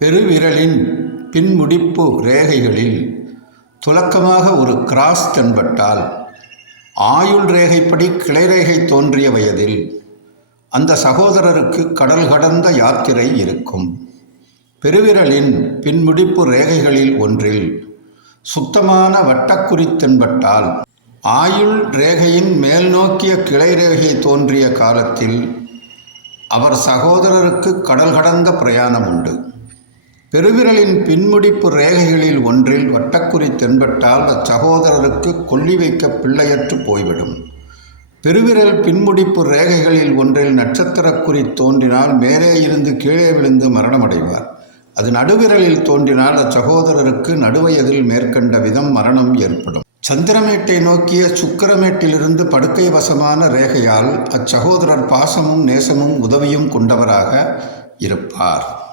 பெருவிரலின் பின்முடிப்பு ரேகைகளில் துலக்கமாக ஒரு கிராஸ் தென்பட்டால் ஆயுள் ரேகைப்படி கிளைரேகை தோன்றிய வயதில் அந்த சகோதரருக்கு கடல் கடந்த யாத்திரை இருக்கும். பெருவிரலின் பின்முடிப்பு ரேகைகளில் ஒன்றில் சுத்தமான வட்டக்குறி தென்பட்டால் ஆயுள் ரேகையின் மேல் நோக்கிய கிளை ரேகை தோன்றிய காலத்தில் அவர் சகோதரருக்கு கடல் கடந்த பிரயாணம் உண்டு. பெருவிரலின் பின்முடிப்பு ரேகைகளில் ஒன்றில் வட்டக்குறி தென்பட்டால் அச்சகோதரருக்கு கொல்லி வைக்க பிள்ளையற்று போய்விடும். பெருவிரல் பின்முடிப்பு ரேகைகளில் ஒன்றில் நட்சத்திரக்குறி தோன்றினால் மேலே இருந்து கீழே விழுந்து மரணமடைவார். அது நடுவிரலில் தோன்றினால் அச்சகோதரருக்கு நடுவயதில் மேற்கண்ட விதம் மரணம் ஏற்படும். சந்திரமேட்டை நோக்கிய சுக்கிரமேட்டிலிருந்து படுக்கை வசமான ரேகையால் அச்சகோதரர் பாசமும் நேசமும் உதவியும் கொண்டவராக இருப்பார்.